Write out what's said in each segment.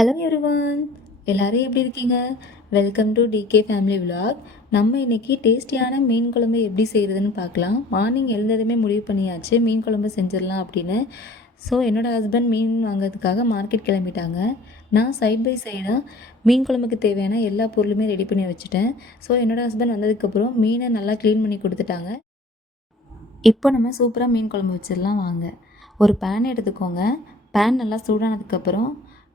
Hello everyone, எல்லாரும் எப்படி இருக்கீங்க? Welcome to DK family vlog. நம்ம இன்றைக்கி டேஸ்டியான மீன் குழம்பு எப்படி செய்கிறதுன்னு பார்க்கலாம். மார்னிங் எழுந்ததுமே முடிவு பண்ணியாச்சு மீன் குழம்பு செஞ்சிடலாம் அப்படின்னு. ஸோ என்னோடய ஹஸ்பண்ட் மீன் வாங்கிறதுக்காக மார்க்கெட் கிளம்பிட்டாங்க. நான் சைட் பை சைடாக மீன் குழம்புக்கு தேவையான எல்லா பொருளுமே ரெடி பண்ணி வச்சுட்டேன். ஸோ என்னோடய ஹஸ்பண்ட் வந்ததுக்கப்புறம் மீனை நல்லா க்ளீன் பண்ணி கொடுத்துட்டாங்க. இப்போ நம்ம சூப்பராக மீன் குழம்பு வச்சிடலாம் வாங்க. ஒரு பேன் எடுத்துக்கோங்க. பேன் நல்லா சூடானதுக்கப்புறம்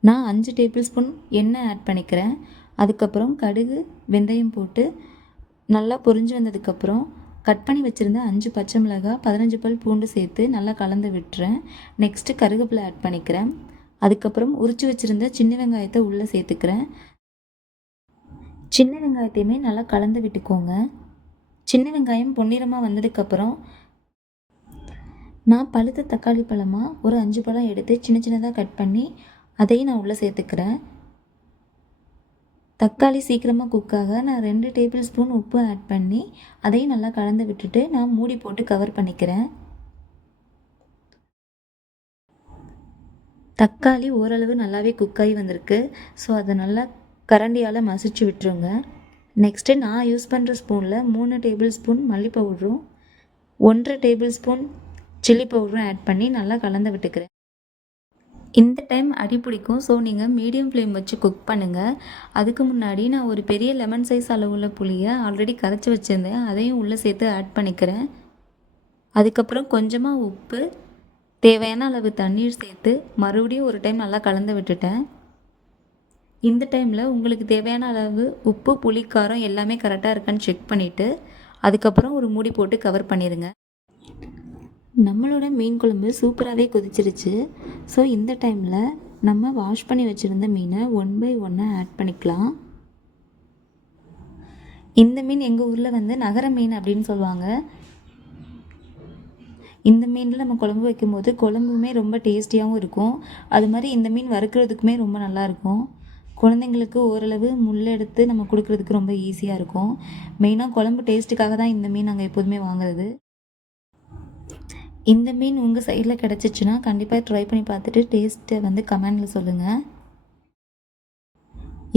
நான் 5 டேபிள் ஸ்பூன் எண்ணெய் ஆட் பண்ணிக்கிறேன். அதுக்கப்புறம் கடுகு வெந்தயம் போட்டு நல்லா பொரிஞ்சு வந்ததுக்கப்புறம் கட் பண்ணி வச்சுருந்த 5 பச்சை மிளகாய் 15 பல் பூண்டு சேர்த்து நல்லா கலந்து விட்டுறேன். நெக்ஸ்ட்டு கருவேப்பிலை ஆட் பண்ணிக்கிறேன். அதுக்கப்புறம் உரித்து வச்சுருந்த சின்ன வெங்காயத்தை உள்ளே சேர்த்துக்கிறேன். சின்ன வெங்காயத்தையுமே நல்லா கலந்து விட்டுக்கோங்க. சின்ன வெங்காயம் பொன்னிறமாக வந்ததுக்கப்புறம் நான் பழுத்த தக்காளி பழமாக ஒரு 5 பழம் எடுத்து சின்ன சின்னதாக கட் பண்ணி அதையும் நான் உள்ளே சேர்த்துக்கிறேன். தக்காளி சீக்கிரமாக குக்காக நான் 2 டேபிள் ஸ்பூன் உப்பு ஆட் பண்ணி அதையும் நல்லா கலந்து விட்டுட்டு நான் மூடி போட்டு கவர் பண்ணிக்கிறேன். தக்காளி ஓரளவு நல்லாவே குக்காகி வந்திருக்கு. ஸோ அதை நல்லா கரண்டியால் மசிச்சு விட்டுருங்க. நெக்ஸ்ட்டு நான் யூஸ் பண்ணுற ஸ்பூனில் 3 டேபிள் ஸ்பூன் மல்லி பவுடரும் 1 டேபிள் ஸ்பூன் சில்லி பவுடரும் ஆட் பண்ணி நல்லா கலந்து விட்டுக்கிறேன். இந்த டைம் அடி பிடிக்கும். ஸோ நீங்கள் மீடியம் ஃப்ளேம் வச்சு குக் பண்ணுங்கள். அதுக்கு முன்னாடி நான் ஒரு பெரிய லெமன் சைஸ் அளவுள்ள புளியை ஆல்ரெடி கரைச்சி வச்சுருந்தேன். அதையும் உள்ளே சேர்த்து ஆட் பண்ணிக்கிறேன். அதுக்கப்புறம் கொஞ்சமாக உப்பு, தேவையான அளவு தண்ணீர் சேர்த்து மறுபடியும் ஒரு டைம் நல்லா கலந்து விட்டுட்டேன். இந்த டைமில் உங்களுக்கு தேவையான அளவு உப்பு, புளி, காரம் எல்லாமே கரெக்டாக இருக்கான்னு செக் பண்ணிவிட்டு அதுக்கப்புறம் ஒரு மூடி போட்டு கவர் பண்ணிடுங்க. நம்மளோட மீன் குழம்பு சூப்பராகவே கொதிச்சிருச்சு. ஸோ இந்த டைமில் நம்ம வாஷ் பண்ணி வச்சுருந்த மீனை 1 பை 1 ஆட் பண்ணிக்கலாம். இந்த மீன் எங்கள் ஊரில் வந்து நகர மீன் அப்படின்னு சொல்லுவாங்க. இந்த மீனில் நம்ம குழம்பு வைக்கும்போது குழம்புமே ரொம்ப டேஸ்டியாகவும் இருக்கும். அது மாதிரி இந்த மீன் வறுக்கிறதுக்குமே ரொம்ப நல்லாயிருக்கும். குழந்தைங்களுக்கு ஓரளவு முள் எடுத்து நம்ம கொடுக்குறதுக்கு ரொம்ப ஈஸியாக இருக்கும். மெயினாக குழம்பு டேஸ்ட்டுக்காக தான் இந்த மீன் நாங்கள் எப்போதுமே வாங்குறது. இந்த மீன் உங்கள் சைடில் கிடச்சிச்சின்னா கண்டிப்பாக ட்ரை பண்ணி பார்த்துட்டு டேஸ்ட்டை வந்து கமெண்டில் சொல்லுங்கள்.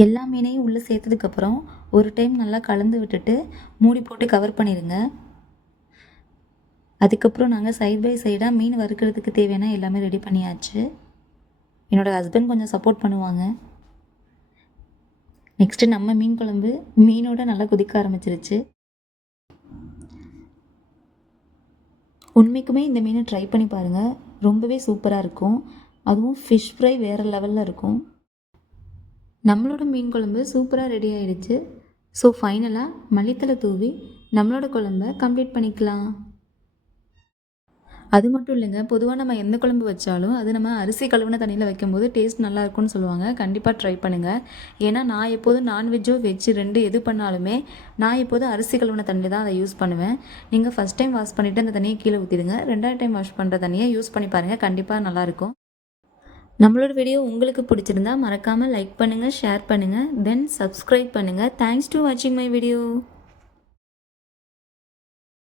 எல்லா மீனையும் உள்ளே சேர்த்ததுக்கப்புறம் ஒரு டைம் நல்லா கலந்து விட்டுட்டு மூடி போட்டு கவர் பண்ணிடுங்க. அதுக்கப்புறம் நாங்கள் சைட் பை சைடாக மீன் வறுக்கிறதுக்கு தேவையான எல்லாமே ரெடி பண்ணியாச்சு. என்னோடய ஹஸ்பண்ட் கொஞ்சம் சப்போர்ட் பண்ணுவாங்க. நெக்ஸ்ட்டு நம்ம மீன் குழம்பு மீனோட நல்லா கொதிக்க ஆரம்பிச்சிருச்சு. உண்மைக்குமே இந்த மீனை ட்ரை பண்ணி பாருங்கள். ரொம்பவே சூப்பராக இருக்கும். அதுவும் ஃபிஷ் ஃப்ரை வேறு லெவலில் இருக்கும். நம்மளோட மீன் குழம்பு சூப்பராக ரெடி ஆகிடுச்சு. ஸோ ஃபைனலாக மல்லித்தலை தூவி நம்மளோட குழம்ப கம்ப்ளீட் பண்ணிக்கலாம். அது மட்டும் இல்லைங்க, பொதுவாக நம்ம எந்த குழம்பு வச்சாலும் அது நம்ம அரிசி கழுவின தண்ணியில் வைக்கும்போது டேஸ்ட் நல்லாயிருக்கும்னு சொல்லுவாங்க. கண்டிப்பாக ட்ரை பண்ணுங்கள். ஏன்னா நான் எப்போதும் நான்வெஜ்ஜோ வெஜ் 2 எது பண்ணாலுமே நான் எப்போதும் அரிசி கழுவின தண்ணி தான் அதை யூஸ் பண்ணுவேன். நீங்கள் ஃபஸ்ட் டைம் வாஷ் பண்ணிவிட்டு அந்த தண்ணியை கீழே ஊற்றிடுங்க. 2வது டைம் வாஷ் பண்ணுற தண்ணியை யூஸ் பண்ணி பாருங்கள். கண்டிப்பாக நல்லாயிருக்கும். நம்மளோட வீடியோ உங்களுக்கு பிடிச்சிருந்தா மறக்காமல் லைக் பண்ணுங்கள், ஷேர் பண்ணுங்கள், தென் சப்ஸ்கிரைப் பண்ணுங்கள். தேங்க்ஸ் டு வாட்சிங் மை வீடியோ.